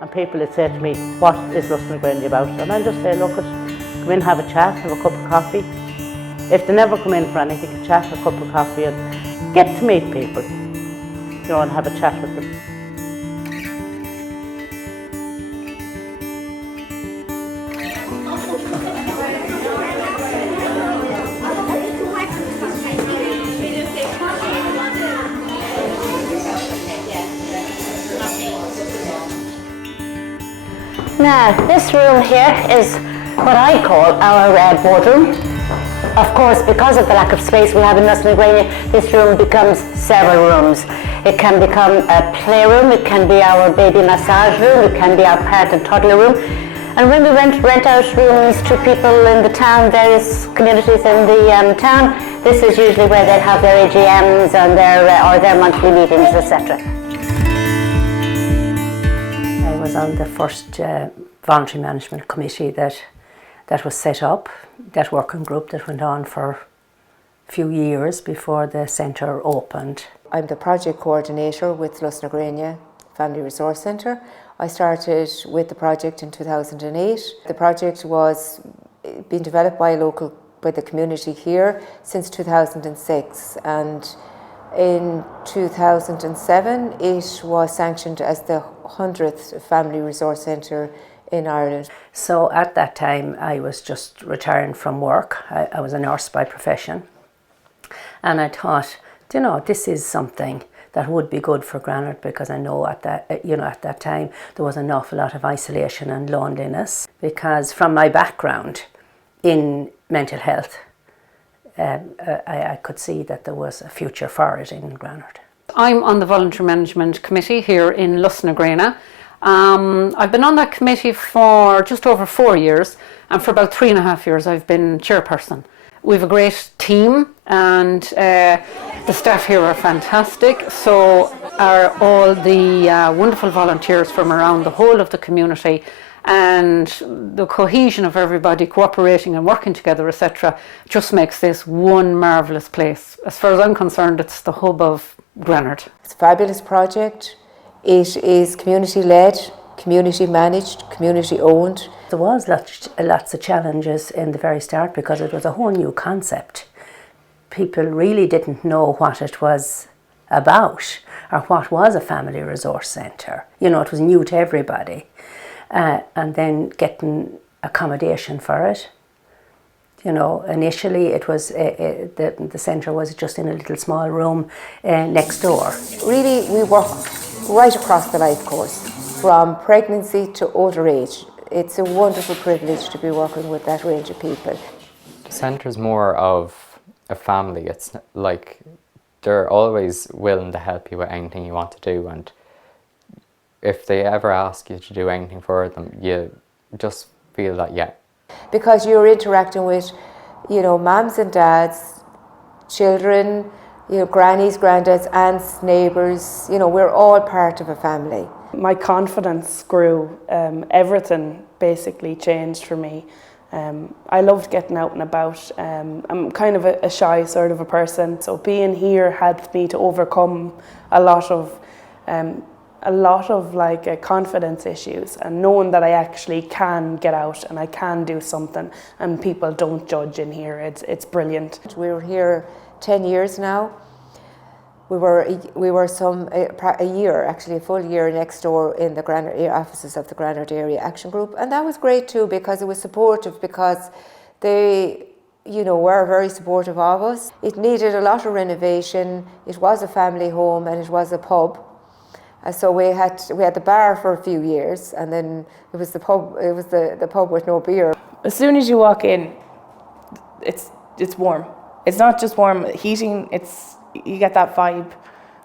And people would say to me, what is Lus na Gréine about? And I'll just say, look, come in, have a chat, have a cup of coffee. If they never come in for anything, a chat, a cup of coffee, and get to meet people, you know, and have a chat with them. Now, this room here is what I call our boardroom. Of course, because of the lack of space we have in Lus na Gréine, this room becomes several rooms. It can become a playroom, it can be our baby massage room, it can be our parent and toddler room. And when we rent out rooms to people in the town, various communities in the town, this is usually where they'll have their AGMs and their monthly meetings, etc. I was on the first voluntary management committee that was set up, that working group that went on for a few years before the centre opened. I'm the project coordinator with Lus na Gréine Family Resource Centre. I started with the project in 2008. The project was being developed by the community here since 2006, and in 2007 it was sanctioned as the 100th Family Resource Centre in Ireland. So at that time I was just retiring from work. I was a nurse by profession, and I thought, you know, this is something that would be good for Greine, because I know at that time there was an awful lot of isolation and loneliness, because from my background in mental health I could see that there was a future for it in Greine. I'm on the Voluntary Management Committee here in Lus na Gréine. I've been on that committee for just over 4 years, and for about 3.5 years I've been chairperson. We have a great team, and the staff here are fantastic. So are all the wonderful volunteers from around the whole of the community, and the cohesion of everybody cooperating and working together, etc., just makes this one marvellous place. As far as I'm concerned, it's the hub of Greine. It's a fabulous project. It is community-led, community-managed, community-owned. There was lots of challenges in the very start, because it was a whole new concept. People really didn't know what it was about, or what was a family resource centre. You know, it was new to everybody. And then getting accommodation for it. You know, initially it was the centre was just in a little small room next door. Really, we work right across the life course, from pregnancy to older age. It's a wonderful privilege to be working with that range of people. The centre's more of a family. It's like they're always willing to help you with anything you want to do, and if they ever ask you to do anything for them, you just feel that, yeah. Because you're interacting with, you know, mums and dads, children, you know, grannies, granddads, aunts, neighbours, you know, we're all part of a family. My confidence grew, everything basically changed for me. I loved getting out and about. I'm kind of a shy sort of a person, so being here helped me to overcome a lot of like confidence issues, and knowing that I actually can get out and I can do something, and people don't judge in here. It's brilliant. We were here 10 years now. We were a year, actually a full year next door in the Greine offices of the Greine Area Action Group, and that was great too, because it was supportive, because they, you know, were very supportive of us. It needed a lot of renovation. It was a family home and it was a pub. So we had the bar for a few years, and then it was the pub. It was the pub with no beer. As soon as you walk in, it's warm. It's not just warm heating. You get that vibe,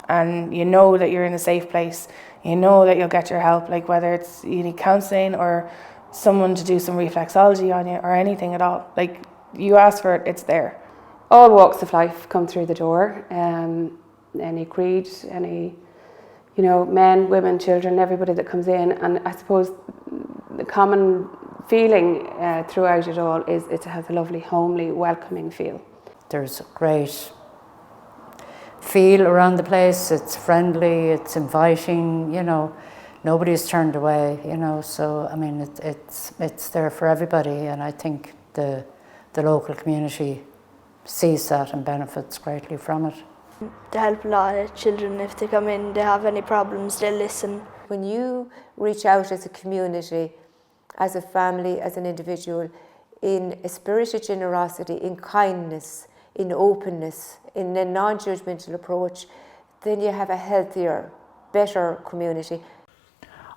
and you know that you're in a safe place. You know that you'll get your help, like whether it's you need counselling or someone to do some reflexology on you or anything at all. Like you ask for it, it's there. All walks of life come through the door. Any creed, any, you know, men, women, children, everybody that comes in. And I suppose the common feeling throughout it all is it has a lovely, homely, welcoming feel. There's a great feel around the place. It's friendly, it's inviting, you know. nobody's turned away, you know, so I mean it's there for everybody, and I think the local community sees that and benefits greatly from it. They help a lot of children. If they come in, they have any problems, they listen. When you reach out as a community, as a family, as an individual, in a spirit of generosity, in kindness, in openness, in a non-judgmental approach, then you have a healthier, better community.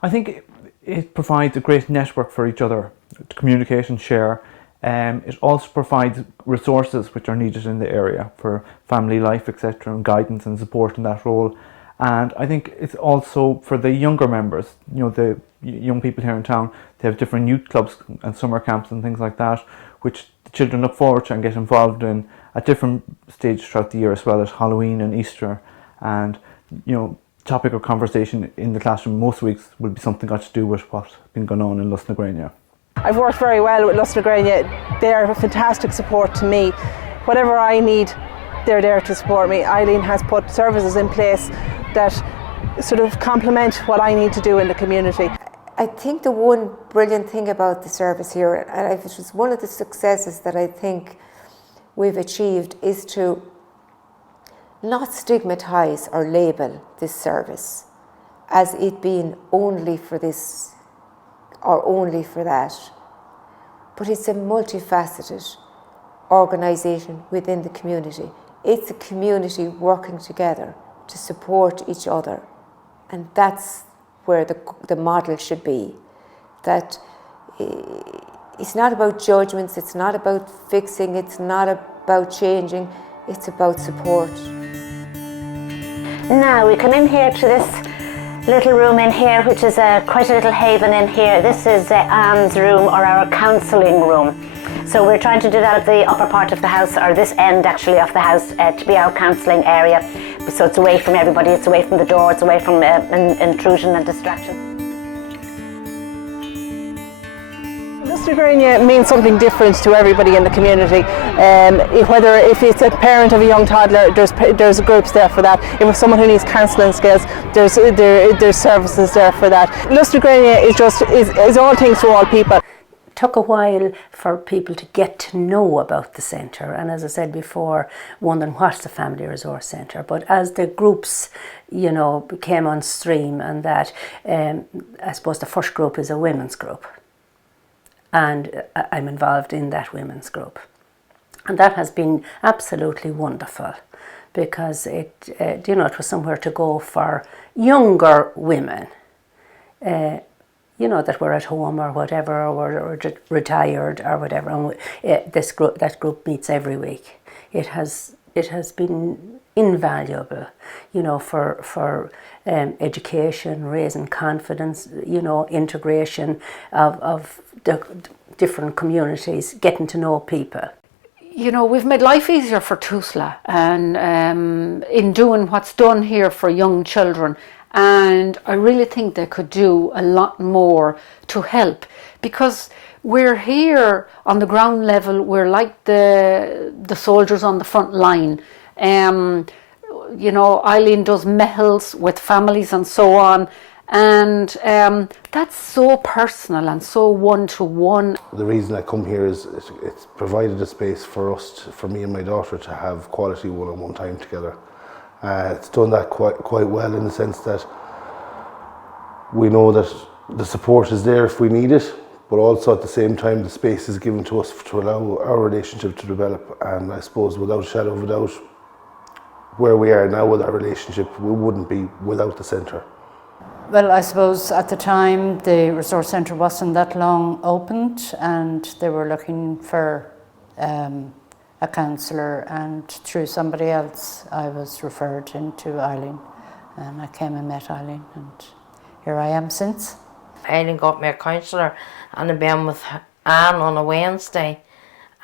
I think it provides a great network for each other to communicate and share. It also provides resources which are needed in the area for family life, etc., and guidance and support in that role. And I think it's also for the younger members, you know, the young people here in town, they have different youth clubs and summer camps and things like that, which the children look forward to and get involved in at different stages throughout the year, as well as Halloween and Easter. And, you know, topic of conversation in the classroom most weeks will be something got to do with what's been going on in Lus na Gréine. I've worked very well with Lus na Gréine. They are a fantastic support to me. Whatever I need, they're there to support me. Eileen has put services in place that sort of complement what I need to do in the community. I think the one brilliant thing about the service here, and it was one of the successes that I think we've achieved, is to not stigmatise or label this service as it being only for this or only for that. But it's a multifaceted organisation within the community. It's a community working together to support each other. And that's where the model should be. That it's not about judgments, it's not about fixing, it's not about changing, it's about support. Now we come in here to this little room in here, which is quite a little haven in here. This is Anne's room, or our counselling room. So we're trying to do that at the upper part of the house, or this end actually of the house, to be our counselling area. So it's away from everybody, it's away from the door, it's away from intrusion and distraction. Lus na Gréine means something different to everybody in the community. Whether if it's a parent of a young toddler, there's groups there for that. If it's someone who needs counselling skills, there's services there for that. Lus na Gréine is all things to all people. Took a while for people to get to know about the centre, and as I said before, wondering what's the Family Resource Centre. But as the groups, you know, came on stream, and that I suppose the first group is a women's group, and I'm involved in that women's group, and that has been absolutely wonderful, because it you know, it was somewhere to go for younger women. You know, that were at home or whatever, or retired or whatever. And that group meets every week. It has been invaluable, you know, for education, raising confidence, you know, integration of the different communities, getting to know people. You know, we've made life easier for Tusla, and in doing what's done here for young children. And I really think they could do a lot more to help, because we're here on the ground level. We're like the soldiers on the front line. You know, Eileen does mehels with families and so on, and that's so personal and so one-to-one. The reason I come here is it's provided a space for us, for me and my daughter, to have quality one-on-one time together. It's done that quite well, in the sense that we know that the support is there if we need it, but also at the same time the space is given to us to allow our relationship to develop. And I suppose, without a shadow of a doubt, where we are now with our relationship, we wouldn't be without the centre. Well, I suppose at the time the resource centre wasn't that long opened, and they were looking for a counsellor, and through somebody else I was referred into Eileen, and I came and met Eileen, and here I am since. Eileen got me a counsellor, and I've been with Anne on a Wednesday,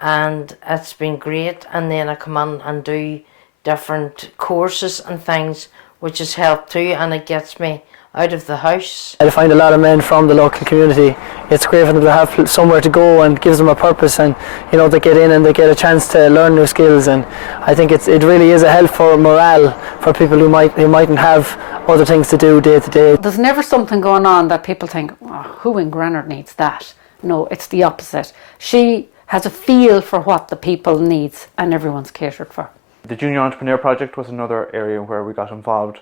and it's been great. And then I come on and do different courses and things, which has helped too, and it gets me out of the house. I find a lot of men from the local community, it's great for them to have somewhere to go and gives them a purpose, and you know, they get in and they get a chance to learn new skills, and I think it really is a help for morale for people who mightn't have other things to do day to day. There's never something going on that people think, oh, who in Greine needs that? No, it's the opposite. She has a feel for what the people needs, and everyone's catered for. The Junior Entrepreneur Project was another area where we got involved.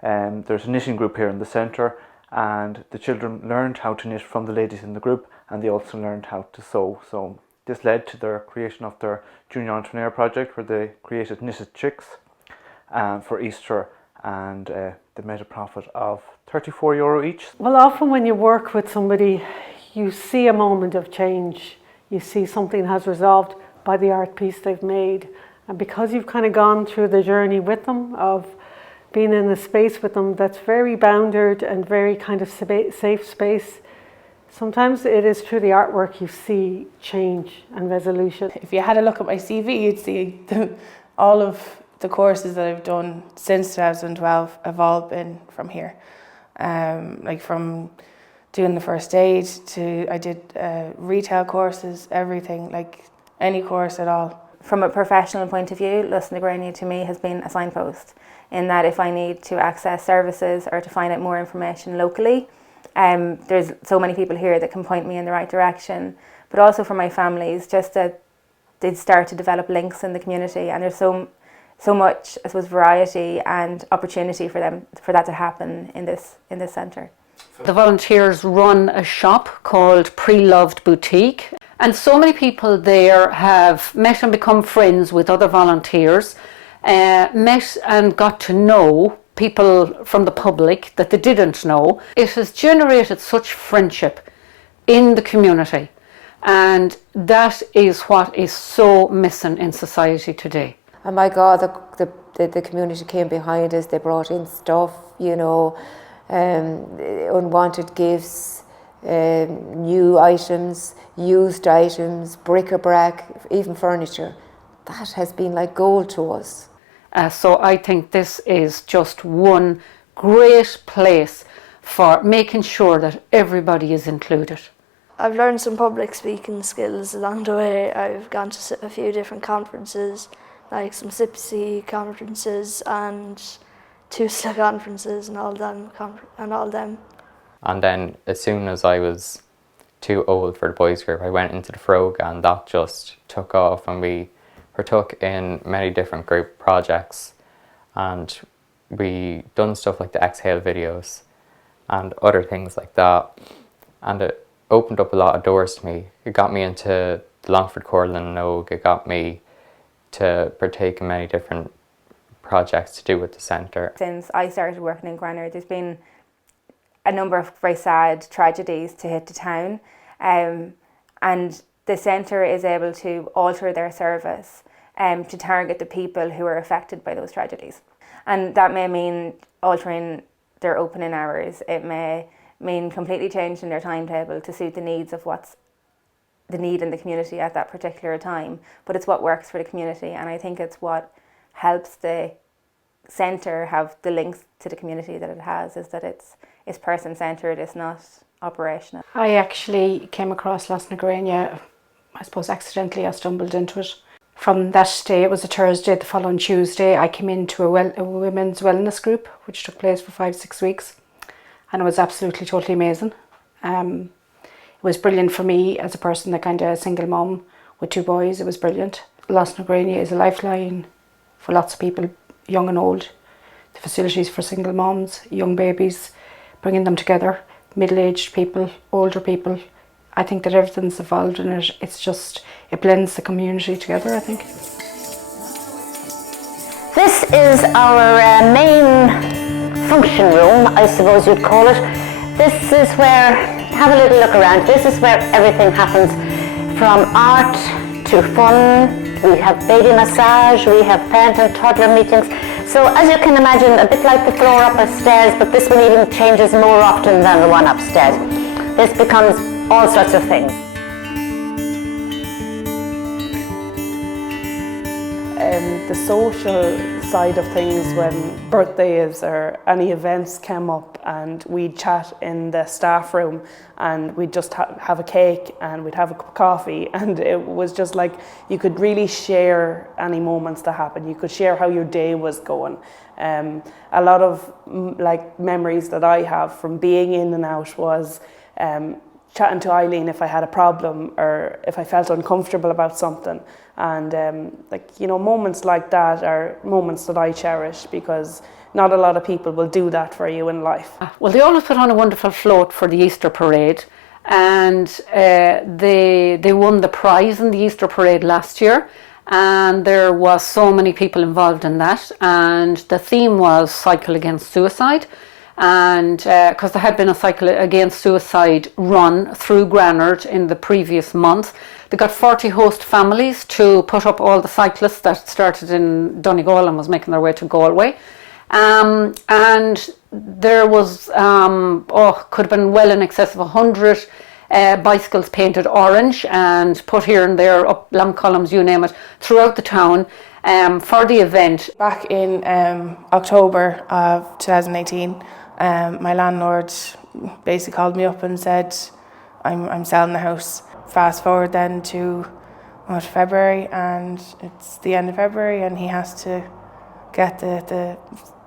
There's a knitting group here in the centre, and the children learned how to knit from the ladies in the group, and they also learned how to sew. So this led to their creation of their Junior Entrepreneur Project, where they created knitted chicks for Easter, and they made a profit of €34 each. Well, often when you work with somebody, you see a moment of change. You see something has resolved by the art piece they've made, and because you've kind of gone through the journey with them of being in a space with them that's very bounded and very kind of safe space, sometimes it is through the artwork you see change and resolution. If you had a look at my CV, you'd see all of the courses that I've done since 2012 have all been from here. Like from doing the first aid to I did retail courses, everything, like any course at all. From a professional point of view, Lus na Gréine to me has been a signpost, in that if I need to access services or to find out more information locally, there's so many people here that can point me in the right direction. But also for my families, just that they'd start to develop links in the community, and there's so much, I suppose, variety and opportunity for them, for that to happen in this centre. The volunteers run a shop called Pre-Loved Boutique, and so many people there have met and become friends with other volunteers, met and got to know people from the public that they didn't know. It has generated such friendship in the community, and that is what is so missing in society today. And my God, the community came behind us. They brought in stuff, you know, unwanted gifts, new items, used items, bric-a-brac, even furniture. That has been like gold to us. So I think this is just one great place for making sure that everybody is included. I've learned some public speaking skills along the way. I've gone to a few different conferences, like some SIPC conferences and TUSLA conferences and all them. And then as soon as I was too old for the boys group, I went into the Froga, and that just took off, and we partook in many different group projects, and we done stuff like the Exhale videos and other things like that, and it opened up a lot of doors to me. It got me into the Longford Choral and Nogue. It got me to partake in many different projects to do with the centre. Since I started working in Greine, there's been a number of very sad tragedies to hit the town, and the centre is able to alter their service to target the people who are affected by those tragedies. And that may mean altering their opening hours. It may mean completely changing their timetable to suit the needs of what's the need in the community at that particular time. But it's what works for the community, and I think it's what helps the centre have the links to the community that it has, is that it's person-centred, it's not operational. I actually came across Lus na Gréine, I suppose accidentally. I stumbled into it. From that day, it was a Thursday, the following Tuesday, I came into a women's wellness group, which took place for 5-6 weeks, and it was absolutely totally amazing. It was brilliant for me as a person, a kind of single mum with 2 boys. It was brilliant. Lus na Gréine is a lifeline for lots of people, young and old. The facilities for single mums, young babies, bringing them together, middle-aged people, older people. I think that everything's evolved in it. It's just, it blends the community together, I think. This is our main function room, I suppose you'd call it. This is where, have a little look around, this is where everything happens, from art to fun. We have baby massage, we have parent and toddler meetings. So as you can imagine, a bit like the floor upstairs, but this one even changes more often than the one upstairs. This becomes all sorts of things. The social side of things when birthdays or any events came up, and we'd chat in the staff room, and we'd just have a cake and we'd have a cup of coffee, and it was just like you could really share any moments that happened. You could share how your day was going. A lot of like memories that I have from being in and out was chatting to Eileen if I had a problem or if I felt uncomfortable about something. And like, you know, moments like that are moments that I cherish, because not a lot of people will do that for you in life. Well, they always put on a wonderful float for the Easter parade, and they won the prize in the Easter parade last year, and there was so many people involved in that, and the theme was Cycle Against Suicide. And because there had been a Cycle Against Suicide run through Granard in the previous month, they got 40 host families to put up all the cyclists that started in Donegal and was making their way to Galway. And there was, could have been well in excess of 100 bicycles painted orange and put here and there, up lamp columns, you name it, throughout the town for the event. Back in October of 2018, my landlord basically called me up and said, I'm selling the house. Fast forward then to February, and it's the end of February, and he has to get the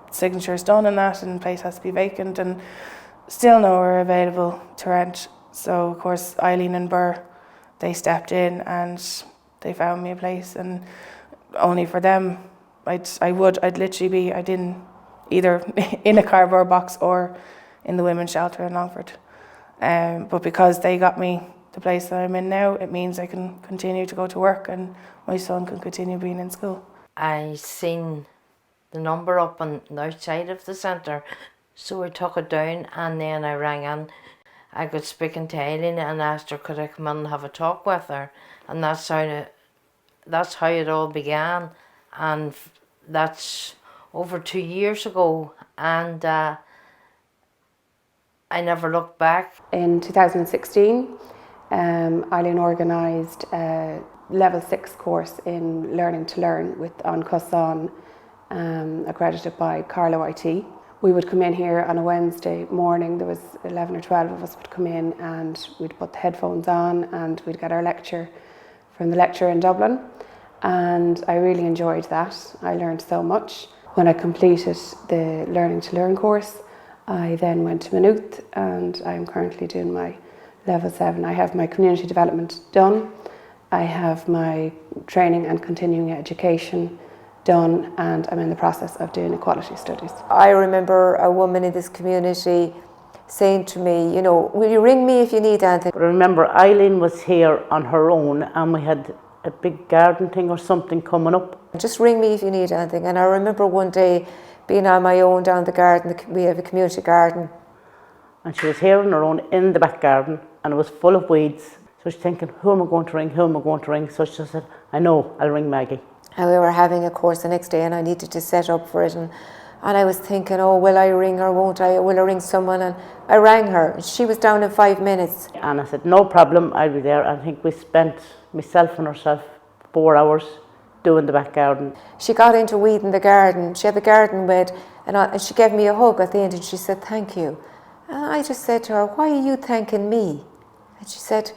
signatures done and that, and the place has to be vacant, and still nowhere available to rent. So of course Eileen and Burr, they stepped in and they found me a place, and only for them I'd literally be either in a cardboard box or in the women's shelter in Longford. But because they got me the place that I'm in now, it means I can continue to go to work and my son can continue being in school. I seen the number up on the outside of the centre, so I took it down, and then I rang in. I got speaking to Eileen and asked her could I come in and have a talk with her, and that's how it all began, and that's over 2 years ago, and I never looked back. In 2016, Eileen organised a level 6 course in Learning to Learn with An Cosán, accredited by Carlo IT. We would come in here on a Wednesday morning. There was 11 or 12 of us would come in, and we'd put the headphones on and we'd get our lecture from the lecturer in Dublin, and I really enjoyed that. I learned so much. When I completed the Learning to Learn course, I then went to Maynooth, and I'm currently doing my level 7. I have my community development done, I have my training and continuing education done, and I'm in the process of doing equality studies. I remember a woman in this community saying to me, you know, will you ring me if you need anything? But I remember Eileen was here on her own, and we had a big garden thing or something coming up. Just ring me if you need anything. And I remember one day being on my own down the garden. We have a community garden. And she was here on her own in the back garden, and it was full of weeds. So she's thinking, who am I going to ring, who am I going to ring? So she just said, I know, I'll ring Maggie. And we were having a course the next day, and I needed to set up for it. And I was thinking, oh, will I ring or won't I? Will I ring someone? And I rang her, and she was down in 5 minutes. And I said, no problem, I'll be there. I think we spent, myself and herself, 4 hours doing the back garden. She got into weeding the garden. She had the garden weed, and she gave me a hug at the end, and she said, thank you. And I just said to her, why are you thanking me? And she said,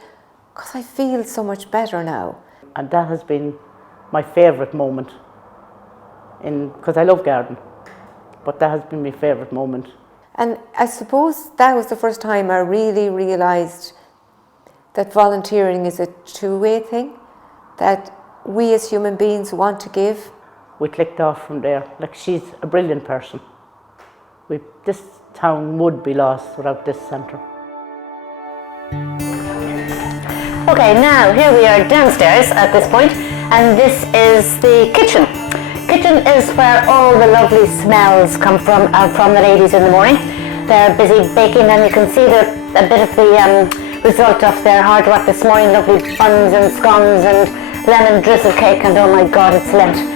because I feel so much better now. And that has been my favourite moment, because I love gardening, but that has been my favourite moment. And I suppose that was the first time I really realised that volunteering is a two-way thing, that we as human beings want to give. We clicked off from there. Like, she's a brilliant person. This town would be lost without this centre. Okay, now here we are downstairs at this point, and this is the kitchen. Kitchen is where all the lovely smells come from the ladies in the morning. They're busy baking, and you can see a bit of the result of their hard work this morning. Lovely buns and scones and lemon drizzle cake, and oh my God, it's Lent.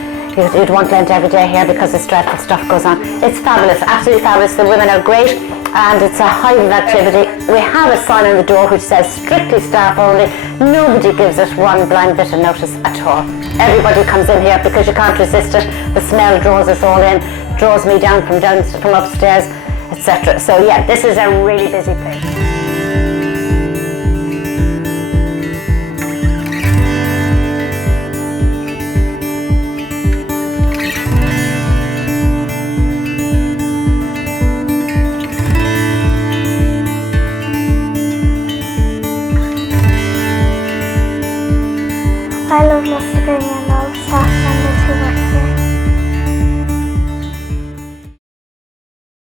You'd want Lent every day here because this dreadful stuff goes on. It's fabulous, absolutely fabulous. The women are great, and it's a hive of activity. We have a sign on the door which says strictly staff only. Nobody gives us one blind bit of notice at all. Everybody comes in here because you can't resist it. The smell draws us all in, draws me down from upstairs, etc. So yeah, this is a really busy place. I love Lus, Gréine.